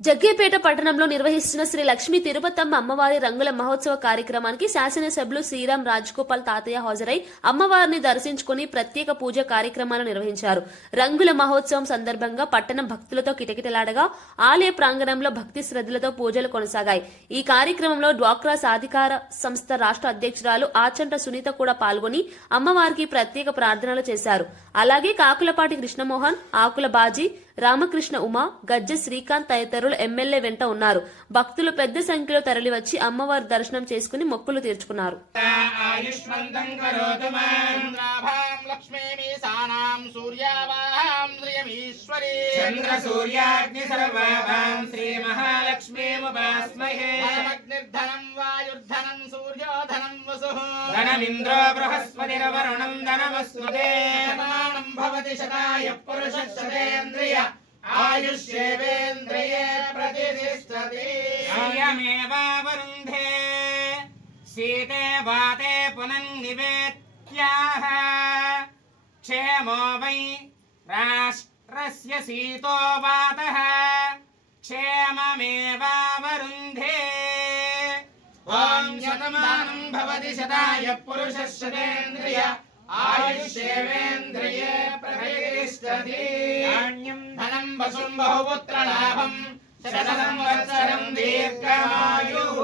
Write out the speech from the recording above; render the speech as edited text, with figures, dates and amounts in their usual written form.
జగ్గేపేట పట్టణంలో నిర్వహిస్తున్న శ్రీ లక్ష్మీ తిరుపతమ్మ అమ్మవారి రంగుల మహోత్సవ కార్యక్రమానికి శాసనసభ్యులు శ్రీరామ్ రాజగోపాల్ తాతయ్య హాజరై అమ్మవారిని దర్శించుకుని ప్రత్యేక పూజ కార్యక్రమాలు నిర్వహించారు. రంగుల మహోత్సవం సందర్భంగా పట్టణం భక్తులతో కిటకిటలాడగా ఆలయ ప్రాంగణంలో భక్తి శ్రద్ధలతో పూజలు కొనసాగాయి. ఈ కార్యక్రమంలో డ్వాక్రా సాధికార సంస్థ రాష్ట్ర అధ్యక్షురాలు ఆచంట సునీత కూడా పాల్గొని అమ్మవారికి ప్రత్యేక ప్రార్థనలు చేశారు. అలాగే కాకులపాటి కృష్ణమోహన్, ఆకుల బాజీ, రామకృష్ణ ఉమా, గజ్జ శ్రీకాంత్ తదితరులు ఎమ్మెల్యే వెంట ఉన్నారు. భక్తులు పెద్ద సంఖ్యలో తరలివచ్చి అమ్మవారి దర్శనం చేసుకుని మొక్కులు తీర్చుకున్నారు. ధనమింద్రో బృహస్పతిర్వరుణం ధనమస్తుతే భవతి శతాయ పురుషేంద్రియ ఆయుష్యేవేంద్రియే ప్రతిష్టతి అయమేవావరుంధే సీతే వాతే పునన్నివేత్యాః క్షేమో వై రాష్ట్రస్య సీతో వాతః క్షేమమేవావరుంధే ఓం శతమానం భవతి శతాయ పురుషేంద్రియ ఆయుష్యేవేంద్రియే ప్రతిష్టతి ధనం వసుం బహుపుత్రలాభం శత సంవత్సరం దీర్ఘమాయుః.